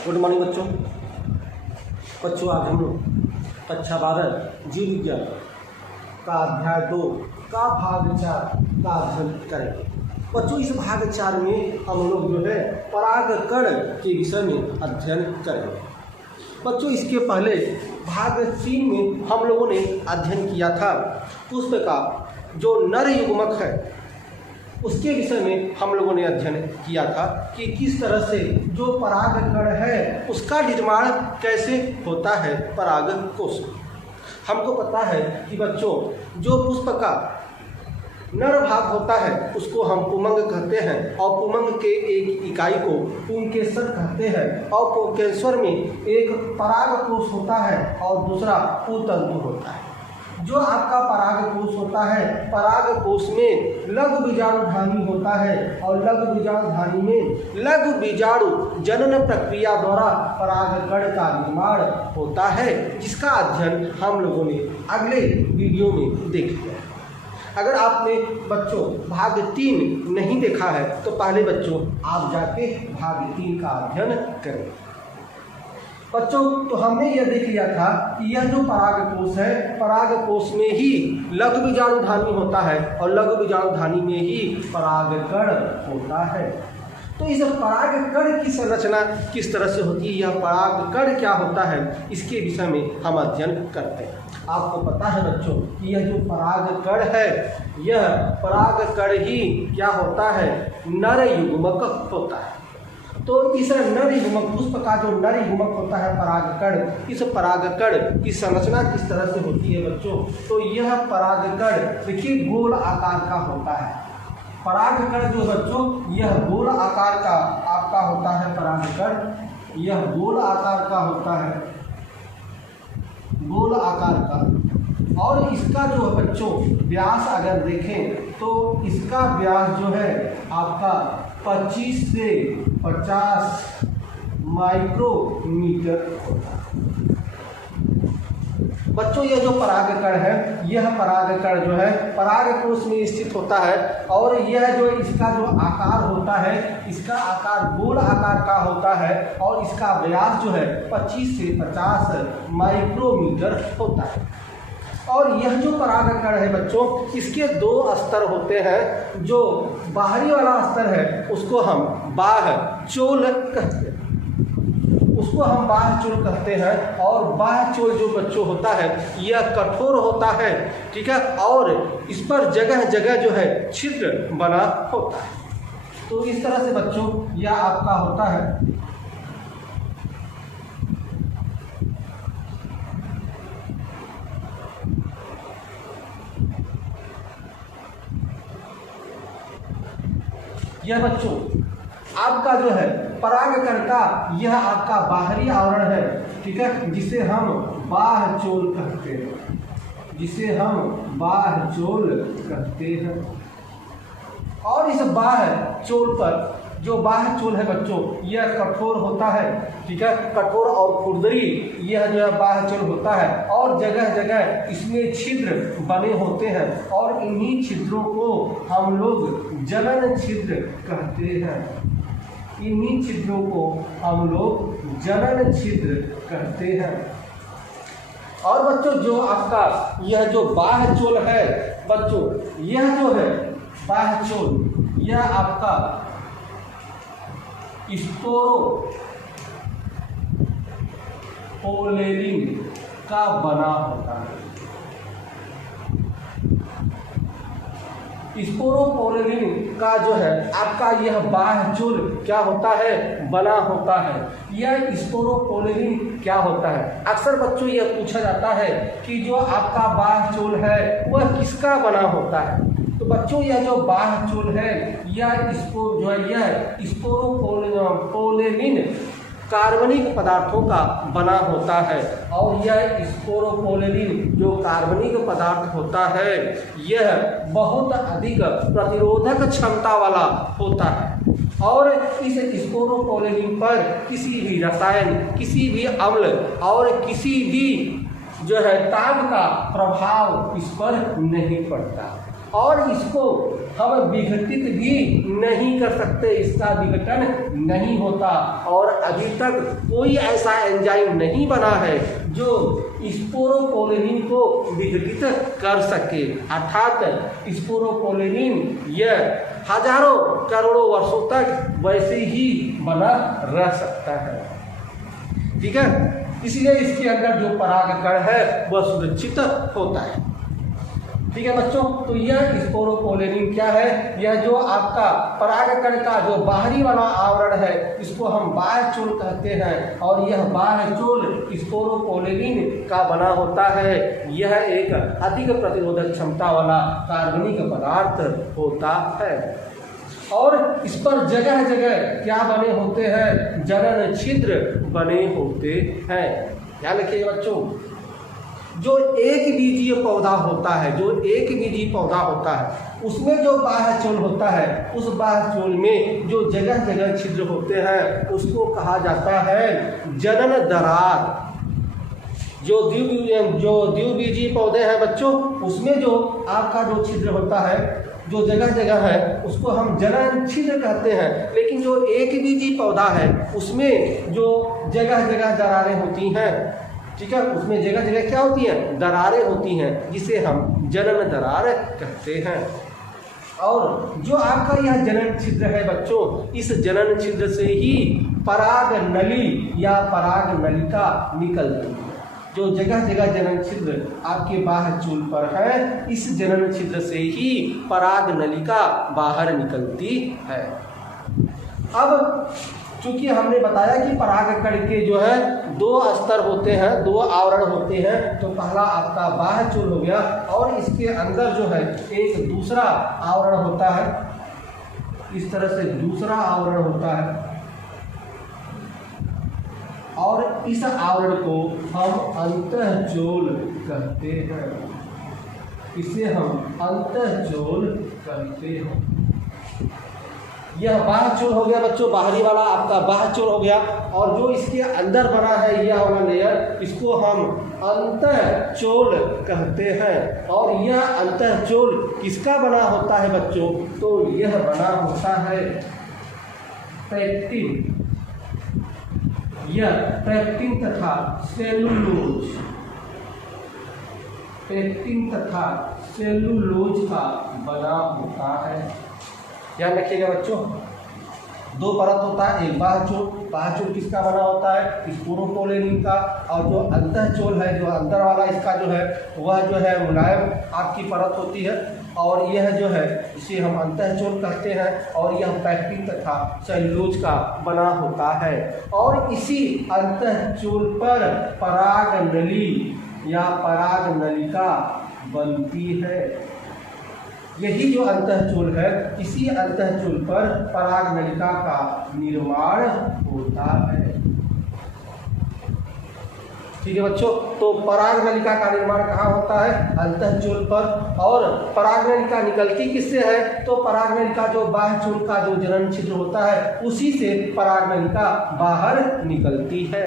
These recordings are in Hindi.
गुड मॉर्निंग बच्चों। आज हम लोग कक्षा 12 जीव विज्ञान का अध्याय 2 का भाग 4 का अध्ययन करेंगे। बच्चों इस भाग 4 में हम लोग जो है परागकण के विषय में अध्ययन करेंगे। बच्चों इसके पहले भाग 3 में हम लोगों ने अध्ययन किया था पुष्प का जो नर युग्मक है उसके विषय में हम लोगों ने अध्ययन किया था कि किस तरह से जो परागकण है उसका निर्माण कैसे होता है परागकोश में। हमको पता है कि बच्चों जो पुष्प का नर भाग होता है उसको हम पुमंग कहते हैं और पुमंग के एक इकाई को पुंकेसर कहते हैं और पुंकेश्वर में एक परागकोश होता है और दूसरा पुतंतु होता है। जो आपका परागकोश होता है परागकोश में लघु बीजाणुधानी होता है और लघु बीजाणुधानी में लघु बीजाणु जनन प्रक्रिया द्वारा परागकण का निर्माण होता है, जिसका अध्ययन हम लोगों ने अगले वीडियो में देख लिया है। अगर आपने बच्चों भाग 3 नहीं देखा है तो पहले बच्चों आप जाके भाग 3 का अध्ययन करें। बच्चों तो हमने यह देख लिया था कि यह जो परागकोश है परागकोश में ही लघु बीजाणुधानी होता है और लघु बीजाणुधानी में ही परागकण होता है। तो इस परागकण की संरचना किस तरह से होती है, यह परागकण क्या होता है, इसके विषय में हम अध्ययन करते हैं। आपको पता है बच्चों कि यह जो परागकण है यह परागकण ही क्या होता है, नर युग्मक होता है। तो इस नर युग्मक पुष्प का जो नर युग्मक होता है परागकण, इस परागकण की संरचना किस तरह से होती है बच्चों, तो यह परागकण देखिए गोल आकार का होता है। परागकण जो बच्चों यह गोल आकार का आपका होता है परागकण, यह गोल आकार का होता है, गोल आकार का। और इसका जो बच्चों व्यास अगर देखें तो इसका व्यास जो है आपका 25 से 50 माइक्रोमीटर होता है। बच्चों यह जो परागकण है यह परागकण जो है परागकोश में स्थित होता है और यह जो इसका जो आकार होता है इसका आकार गोल आकार का होता है और इसका व्यास जो है 25 से 50 माइक्रोमीटर होता है। और यह जो परागकण है बच्चों इसके 2 स्तर होते हैं। जो बाहरी वाला स्तर है उसको हम बाह्यचोल कहते हैं, उसको हम बाह्यचोल कहते हैं। और बाह्यचोल जो बच्चों होता है यह कठोर होता है, ठीक है, और इस पर जगह जगह जो है छिद्र बना होता है। तो इस तरह से बच्चों यह आपका होता है। यह बच्चों आपका जो है परागकण का यह आपका बाहरी आवरण है, ठीक है, जिसे हम बाह्यचोल कहते हैं, जिसे हम बाह्यचोल कहते हैं। और इस बाह्यचोल पर जो बाह्यचोल है बच्चों यह कठोर होता है, ठीक है, कठोर और खुरदरी यह जो है बाह्यचोल होता है और जगह जगह इसमें छिद्र बने होते हैं और इन्हीं छिद्रों को हम लोग जनन छिद्र कहते हैं। इन्हीं छिद्रों को हम लोग जनन छिद्र कहते हैं। और बच्चों जो आपका यह जो बाह्यचोल है बच्चों यह जो है बाह्यचोल यह आपका स्पोरोपोलेरिन का बना होता है। स्पोरोपोलेरिन का जो है आपका यह बाह्यचोल क्या होता है, बना होता है। यह स्पोरोपोलेरिन क्या होता है, अक्सर बच्चों यह पूछा जाता है कि जो आपका बाह्यचोल है वह किसका बना होता है। तो बच्चों यह जो बाह्यचोल है यह स्पोरोपोलेरिन कार्बनिक पदार्थों का बना होता है। और यह स्पोरोपोलेरिन जो कार्बनिक पदार्थ होता है यह बहुत अधिक प्रतिरोधक क्षमता वाला होता है। और इस स्पोरोपोलेरिन पर किसी भी रसायन, किसी भी अम्ल और किसी भी जो है ताप का प्रभाव इस पर नहीं पड़ता। और इसको हम विघटित भी नहीं कर सकते, इसका विघटन नहीं होता। और अभी तक कोई ऐसा एंजाइम नहीं बना है जो स्पोरोपोलेनिन को विघटित कर सके, अर्थात स्पोरोपोलेनिन यह हजारों करोड़ों वर्षों तक वैसे ही बना रह सकता है। ठीक है, इसलिए इसके अंदर जो परागकण है वह सुरक्षित होता है। ठीक है बच्चों, तो यह स्पोरोपोलेनिन क्या है? यह जो आपका परागकण का जो बाहरी वाला आवरण है इसको हम बाह्य चोल कहते हैं, और यह बाह्य चोल स्पोरोपोलेनिन का बना होता है। यह एक अधिक प्रतिरोधक क्षमता वाला कार्बनिक पदार्थ होता है, और इस पर जगह जगह क्या बने होते हैं? जनन छिद्र बने होते हैं। ध्यान रखिए बच्चों, जो एक बीजीय पौधा होता है, जो एक बीजीय पौधा होता है उसमें जो बाह्य चोल होता है, उस बाह्य चोल में जो जगह जगह छिद्र होते हैं उसको कहा जाता है जनन दरार। जो द्विबीजीय पौधे हैं बच्चों, उसमें जो आपका जो छिद्र होता है, जो जगह जगह है, उसको हम जनन छिद्र कहते हैं। लेकिन जो एक बीजीय पौधा है उसमें जो जगह जगह दरारें होती हैं, ठीक है, उसमें जगह जगह क्या होती हैं? दरारें होती हैं, जिसे हम जनन दरार कहते हैं। और जो आपका यह जनन छिद्र है बच्चों, इस जनन छिद्र से ही पराग नली या पराग नलिका निकलती है। जो जगह जगह जनन छिद्र आपके बाह्य चूल पर है, इस जनन छिद्र से ही पराग नलिका बाहर निकलती है। अब चूंकि हमने बताया कि परागकण के जो है दो स्तर होते हैं, दो आवरण होते हैं, तो पहला आपका बाह्य चूल हो गया, और इसके अंदर जो है एक दूसरा आवरण होता है, इस तरह से दूसरा आवरण होता है, और इस आवरण को हम अंतःचोल कहते हैं। इसे हम अंतःचोल कहते हैं। यह बाह्य चोल हो गया बच्चों, बाहरी वाला आपका बाह्य चोल हो गया, और जो इसके अंदर बना है यह वाला लेयर, इसको हम अंतःचोल कहते हैं। और यह अंतःचोल किसका बना होता है बच्चों? तो यह बना होता है पेक्टिन। यह पेक्टिन तथा सेलुलोज, पेक्टिन तथा सेलुलोज का बना होता है। ध्यान रखिएगा बच्चों, दो परत होता है, एक बाह्य चोल किसका बना होता है? स्पोरोपोलेनिन का, और जो अंतःचोल है, जो अंदर वाला इसका जो है वह जो है मुलायम आपकी परत होती है, और यह जो है इसे हम अंतःचोल कहते हैं, और यह पेक्टिन तथा सेलुलोज का बना होता है। और इसी अंतःचोल पर पराग नली या पराग नलिका बनती है। यही जो अंतःचोल है, इसी अंतःचोल पर पराग नलिका का निर्माण होता है। ठीक है बच्चों, तो पराग नलिका का निर्माण कहाँ होता है? अंतःचोल पर। और पराग नलिका निकलती किससे है? तो पराग नलिका जो बाह्य चोल का जो जनन छिद्र होता है उसी से पराग नलिका बाहर निकलती है।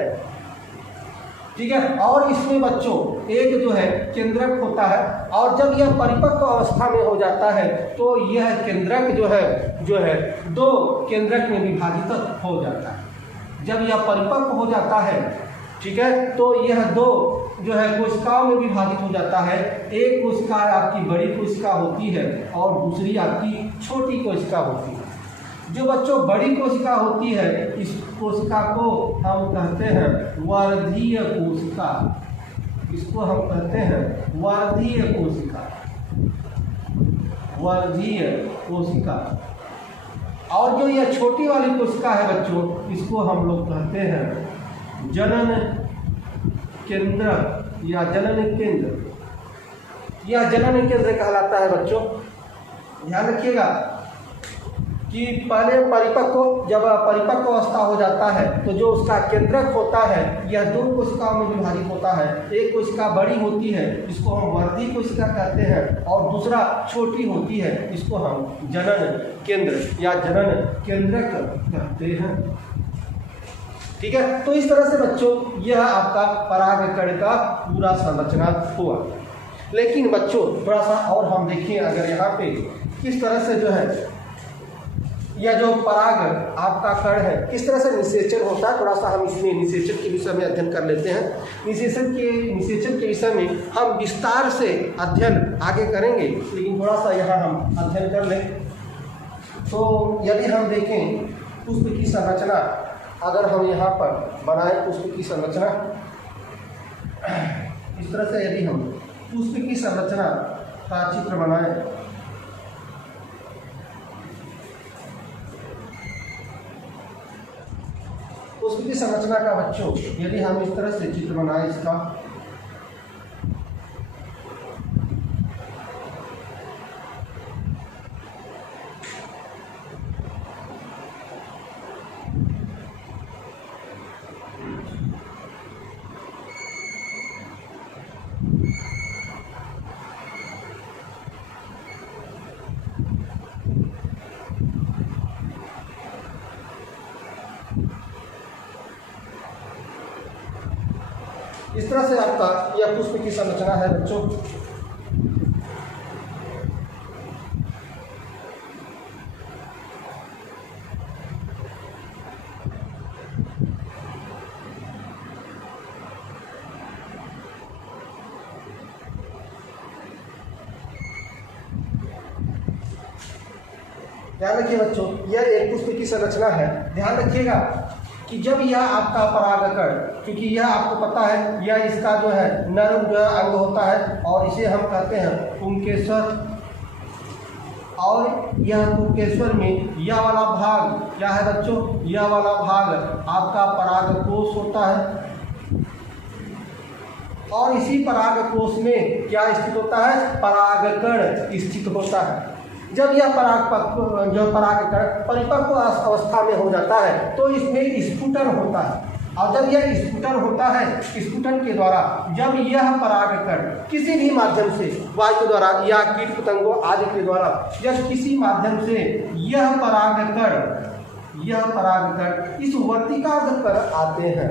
ठीक है, और इसमें बच्चों एक जो है केंद्रक होता है, और जब यह परिपक्व अवस्था में हो जाता है तो यह केंद्रक जो है दो केंद्रक में विभाजित हो जाता है। जब यह परिपक्व हो जाता है, ठीक है, तो यह दो जो है कोशिकाओं में विभाजित हो जाता है। एक कोशिका आपकी बड़ी कोशिका होती है और दूसरी आपकी छोटी कोशिका होती है। जो बच्चों बड़ी कोशिका होती है, इस कोशिका को हम कहते हैं वर्धीय कोशिका। इसको हम कहते हैं वर्धीय कोशिका, वर्धीय कोशिका। और जो यह छोटी वाली कोशिका है बच्चों, इसको हम लोग कहते हैं जनन केंद्र या जनन केंद्र। यह जनन केंद्र कहलाता है बच्चों। ध्यान रखिएगा कि पहले जब परिपक्व अवस्था हो जाता है तो जो उसका केंद्रक होता है यह दो कोशिकाओं में विभाजित होता है। एक कोशिका बड़ी होती है, इसको हम वर्धी कोशिका कहते हैं, और दूसरा छोटी होती है, इसको हम जनन केंद्र या जनन केंद्रक कहते हैं। ठीक है, तो इस तरह से बच्चों यह आपका परागकण का पूरा संरचना हुआ। लेकिन बच्चों थोड़ा सा और हम देखें, अगर यहाँ पे किस तरह से जो है यह जो पराग आपका कण है किस तरह से निषेचन होता है, थोड़ा सा हम इसमें निषेचन के विषय में अध्ययन कर लेते हैं। निषेचन के विषय में हम विस्तार से अध्ययन आगे करेंगे, लेकिन थोड़ा सा यहाँ हम अध्ययन कर लें। तो यदि हम देखें पुष्प की संरचना, अगर हम यहाँ पर बनाएं पुष्प की संरचना, इस तरह से यदि हम पुष्प की संरचना का चित्र बनाएं, पुष्प की संरचना का बच्चों यदि हम इस तरह से चित्र बनाएं इसका, इस तरह से आपका यह पुष्प की संरचना है बच्चों। ध्यान रखिए बच्चों, यह एक पुष्प की संरचना है। ध्यान रखिएगा कि जब यह आपका परागकण, क्योंकि यह आपको पता है यह इसका जो है नर जो है अंग होता है और इसे हम कहते हैं पुंकेसर, और यह पुंकेसर में यह वाला भाग क्या है बच्चों, यह वाला भाग आपका परागकोश होता है, और इसी परागकोश में क्या स्थित होता है, परागकण स्थित होता है। जब यह परागकण परिपक्व अवस्था में हो जाता है तो इसमें स्फुटन होता है, और जब यह स्फुटन होता है, स्फुटन के द्वारा जब यह परागकण किसी भी माध्यम से वायु के द्वारा या कीट पतंगों आदि के द्वारा जब किसी माध्यम से यह परागकण इस वर्तिकाग्र पर आते हैं,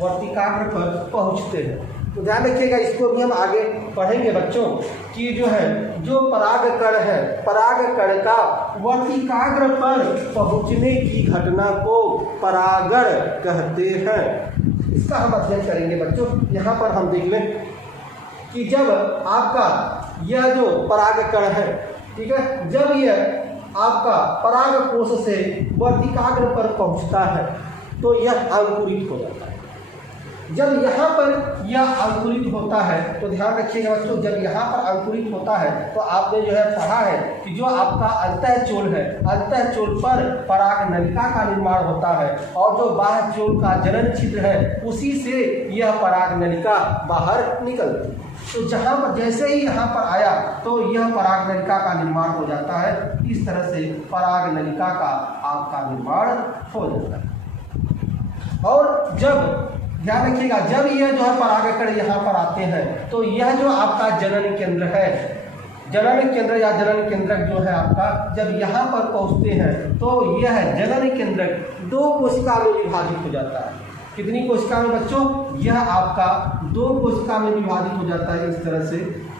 वर्तिकाग्र पर पहुँचते हैं, तो ध्यान रखिएगा, इसको भी हम आगे पढ़ेंगे बच्चों कि जो है जो परागकण है, परागकण का वर्तिकाग्र पर पहुंचने की घटना को परागण कहते हैं। इसका हम अध्ययन करेंगे बच्चों। यहाँ पर हम देख लें कि जब आपका यह जो परागकण है, ठीक है, जब यह आपका परागकोश से वर्तिकाग्र पर पहुंचता है तो यह अंकुरित हो जाता है। जब यहाँ पर यह अंकुरित होता है तो ध्यान रखिएगा बच्चों, जब यहाँ पर अंकुरित होता है तो आपने जो है पढ़ा है कि जो आपका अंतःचोल है, अंतःचोल पर पराग नलिका का निर्माण होता है, और जो बाह्य चोल का जनन छिद्र है उसी से यह पराग नलिका बाहर निकलती है। तो जहाँ पर जैसे ही यहाँ पर आया तो यह पराग नलिका का निर्माण हो जाता है। इस तरह से पराग नलिका का आपका निर्माण हो जाता है। और जब ध्यान रखिएगा, जब यह जो है परागकण यहाँ पर आते हैं तो यह जो आपका जनन केंद्र है, जनन केंद्र या जनन केंद्रक जो है आपका, जब यहाँ पर पहुँचते हैं तो यह जनन केंद्रक 2 कोशिका में विभाजित हो जाता है। कितनी कोशिका में बच्चों, यह आपका 2 कोशिका में विभाजित हो जाता है, इस तरह से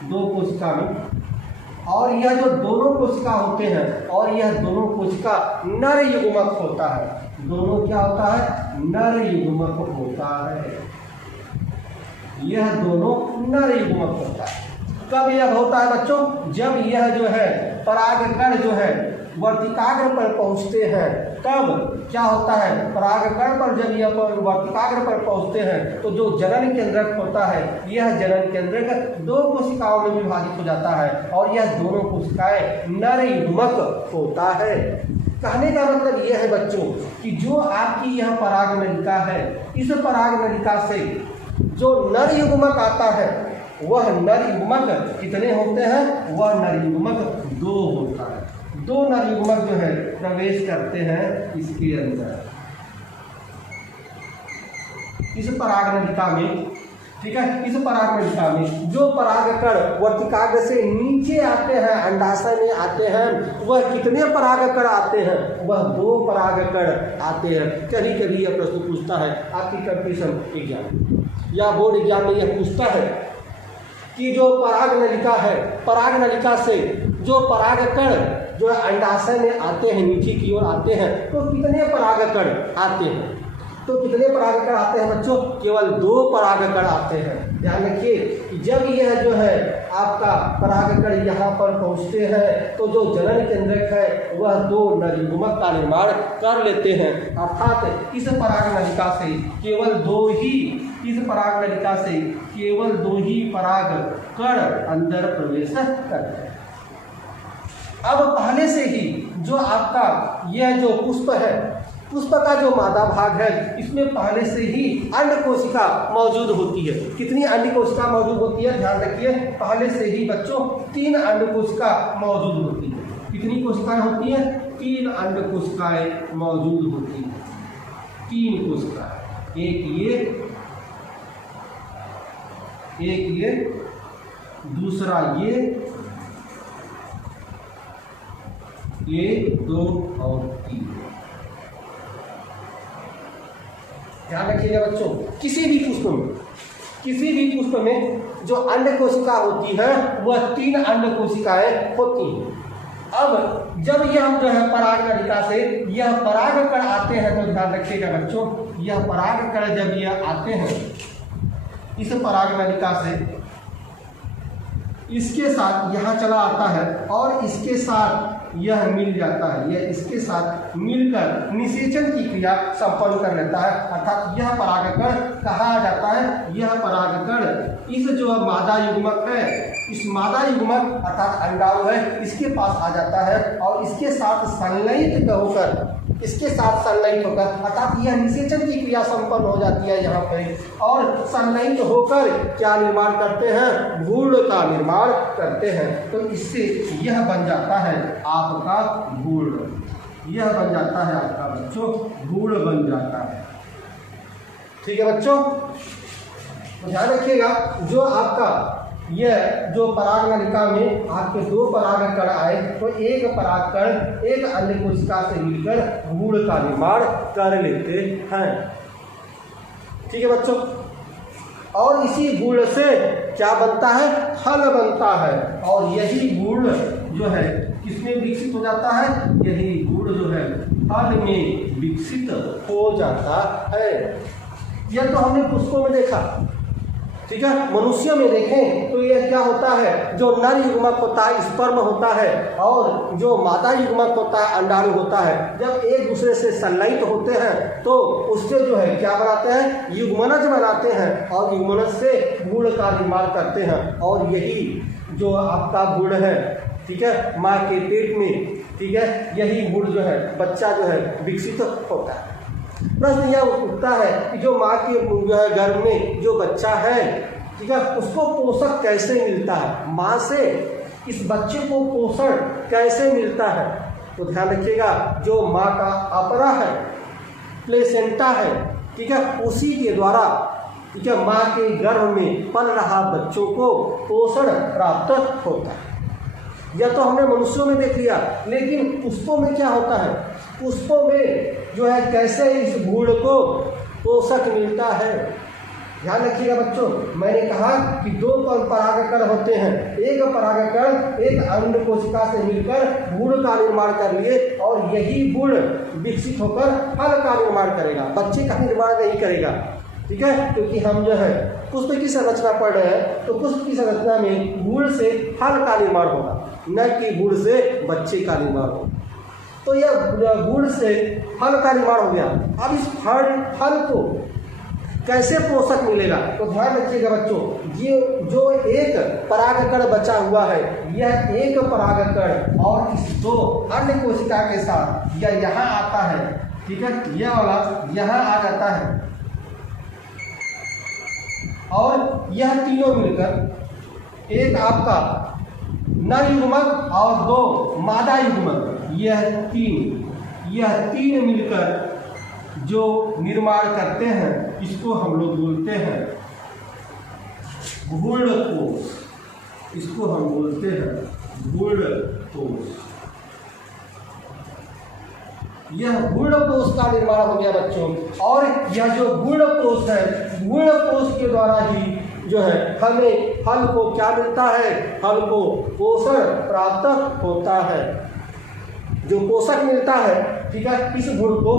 2 कोशिका में। और यह जो दोनों कोशिका होते हैं, और यह दोनों कोशिका नर युग्मक होता है, दोनों क्या होता है, नर युग्मक होता है, यह दोनों नर युग्मक होता है। कब यह होता है बच्चों, जब यह जो है परागकण जो है वर्तिकाग्र पर पहुंचते हैं, तब क्या होता है, परागकण पर जब यह वर्तिकाग्र पर पहुंचते हैं तो जो जनन केंद्रक होता है, यह जनन केंद्रक 2 कोशिकाओं में विभाजित हो जाता है, और यह दोनों कोशिकाएं नर युग्मक होता है। कहने का मतलब यह है बच्चों कि जो आपकी यह पराग नलिका है, इस पराग नलिका से जो नर युग्मक आता है, वह नर युग्मक कितने होते हैं, वह नर युग्मक 2 होता है। 2 नर युग्मक जो है प्रवेश करते हैं इसके अंदर, इस पराग नलिका में, ठीक है। इस पराग नलिका में जो परागकण वर्तिकाग्र से नीचे आते हैं, अंडाशय में आते हैं, वह कितने परागकण आते हैं, वह 2 परागकण आते हैं। कभी कभी यह प्रश्न पूछता है आपकी कंपटीशन एग्जाम या बोर्ड एग्जाम में, यह पूछता है कि जो पराग नलिका है, पराग नलिका से जो परागकण जो अंडाशय में आते हैं, नीचे की ओर आते हैं, तो कितने परागकण आते हैं? तो कितने परागकण आते हैं बच्चों? केवल 2 परागकण आते हैं। ध्यान रखिए कि जब यह जो है आपका परागकण यहाँ पर पहुँचते हैं तो जो जनन केंद्रक है वह 2 नलियुग्मक का निर्माण कर लेते हैं। अर्थात इस पराग नलिका से केवल 2 ही, इस पराग नलिका से केवल 2 ही परागकण अंदर प्रवेश करते हैं। अब पहले से ही जो आपका यह जो पुष्प है, पुष्प का जो मादा भाग है, इसमें पहले से ही अंड कोशिका मौजूद होती है। कितनी अंड कोशिका मौजूद होती है? ध्यान रखिए, पहले से ही बच्चों 3 अंड कोशिका मौजूद होती है। कितनी कोशिकाएं होती हैं? 3 अंड कोशिकाएं मौजूद होती हैं। 3 कोशिकाएं, एक ये, दूसरा ये 2 और 3। ध्यान रखिएगा बच्चों, किसी भी पुष्प में जो अंड कोशिका होती है वह 3 अंड कोशिकाएं होती हैं। अब जब यह जो है पराग नलिका से यह परागकण आते हैं तो ध्यान रखिएगा बच्चों, यह परागकण जब यह आते हैं इस पराग नलिका से, इसके साथ यहाँ चला आता है और इसके साथ यह मिल जाता है, यह इसके साथ मिलकर निषेचन की क्रिया संपन्न कर लेता है। अर्थात यह परागकण कहा जाता है, यह परागकण इस जो मादा युग्मक है, इस मादा युग्मक अर्थात अंडाणु है, इसके पास आ जाता है और इसके साथ संलयित होकर, इसके साथ संलयित होकर अर्थात यह निषेचन की क्रिया संपन्न हो जाती है यहाँ पर, और संलयित होकर क्या निर्माण करते हैं? भ्रूण का निर्माण करते हैं। तो इससे यह बन जाता है आपका भ्रूण, यह बन जाता है आपका बच्चों भ्रूण बन जाता है। ठीक है बच्चों, तो ध्यान रखिएगा, जो आपका यह जो पराग नलिका में आपके 2 परागकण आए तो एक परागकण एक अन्य कोशिका से मिलकर भ्रूण का निर्माण कर लेते हैं। ठीक है बच्चों, और इसी भ्रूण से क्या बनता है? फल बनता है, और यही भ्रूण जो है किसमें विकसित हो जाता है? यही भ्रूण जो है फल में विकसित हो जाता है। यह तो हमने पुष्पों में देखा। ठीक है, मनुष्य में देखें तो यह क्या होता है? जो नर युग्मक होता है स्पर्म होता है, और जो मादा युग्मक होता है अंडाणु होता है, जब एक दूसरे से संलयित होते हैं तो उससे जो है क्या बनाते हैं? युग्मनज बनाते हैं, और युग्मनज से भ्रूण का निर्माण करते हैं। और यही जो आपका भ्रूण है, ठीक है, माँ के पेट में, ठीक है, यही भ्रूण जो है बच्चा जो है विकसित होता है। प्रश्न यह उठता है कि जो माँ के गर्भ में जो बच्चा है, ठीक है, उसको पोषक कैसे मिलता है? माँ से इस बच्चे को पोषण कैसे मिलता है? तो ध्यान रखिएगा, जो माँ का अपरा है, प्लेसेंटा है, ठीक है, उसी के द्वारा, ठीक है, माँ के गर्भ में पल रहा बच्चों को पोषण प्राप्त होता है। यह तो हमने मनुष्यों में देख लिया, लेकिन पुष्पों में क्या होता है? पुष्पों में जो है कैसे इस भ्रूण को पोषक मिलता है? ध्यान रखिएगा बच्चों, मैंने कहा कि 2 परागकण होते हैं। एक परागकण एक अंड कोशिका से मिलकर भ्रूण का निर्माण कर लिए, और यही भ्रूण विकसित होकर फल का निर्माण करेगा, बच्चे का निर्माण नहीं करेगा। ठीक है, क्योंकि हम जो है पुष्प की संरचना पढ़ रहे हैं, तो पुष्प की संरचना में भ्रूण से फल का निर्माण होगा, न कि भ्रूण से बच्चे का निर्माण होगा। तो यह भ्रूण से फल का निर्माण हो गया। अब इस फल को कैसे पोषक मिलेगा? तो ध्यान रखिएगा बच्चों, ये जो एक परागकण बचा हुआ है, यह एक परागकण और इस 2 अन्य कोशिका के साथ यह यहाँ आता है। ठीक है, यह वाला यहाँ आ जाता है, और यह तीनों मिलकर एक आपका नर युग्मक और 2 मादा युग्मक, यह तीन मिलकर जो निर्माण करते हैं, इसको हम लोग बोलते हैं भ्रूणकोश। इसको हम बोलते हैं भ्रूणकोश। यह भ्रूणकोश का निर्माण हो गया बच्चों, और यह जो भ्रूणकोश है, भ्रूणकोश के द्वारा ही जो है हमें फल को क्या मिलता है, फल को पोषण प्राप्त होता है, जो पोषक मिलता है, ठीक है, इस गुण को,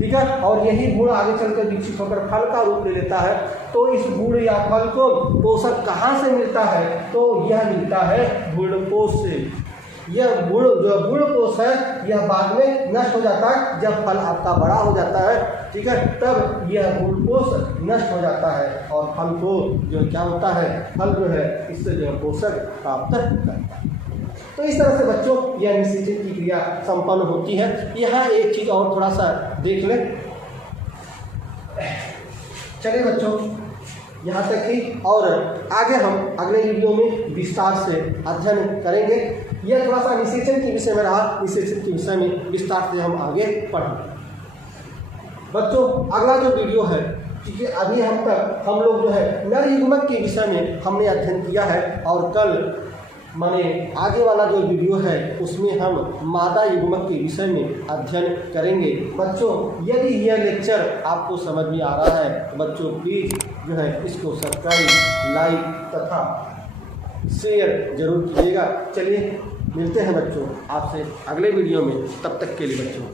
ठीक है, और यही गुण आगे चलकर विकसित होकर फल का रूप ले लेता है। तो इस गुण या फल को पोषक कहाँ से मिलता है, तो यह मिलता है गुणकोश से। यह गुण जो गुणकोश है यह बाद में नष्ट हो जाता है, जब फल आपका बड़ा हो जाता है, ठीक है, तब यह गुणकोश नष्ट हो जाता है और फल को जो क्या होता है, फल जो है इससे जो पोषक प्राप्त करता है। तो इस तरह से बच्चों यह निषेचन की क्रिया संपन्न होती है। यहाँ एक चीज और थोड़ा सा देख लें। चलिए बच्चों यहाँ तक ही, और आगे हम अगले वीडियो में विस्तार से अध्ययन करेंगे। यह थोड़ा सा निषेचन के विषय में रहा, निषेचन के विषय में विस्तार से हम आगे पढ़ेंगे। बच्चों अगला जो वीडियो है, ठीक है, अभी हम लोग जो है नर युग्मक के विषय में हमने अध्ययन किया है, और कल माने आगे वाला जो वीडियो है उसमें हम मादा युग्मक के विषय में अध्ययन करेंगे। बच्चों यदि यह लेक्चर आपको समझ में आ रहा है तो बच्चों प्लीज़ जो है इसको सब्सक्राइब, लाइक तथा शेयर जरूर कीजिएगा। चलिए मिलते हैं बच्चों आपसे अगले वीडियो में, तब तक के लिए बच्चों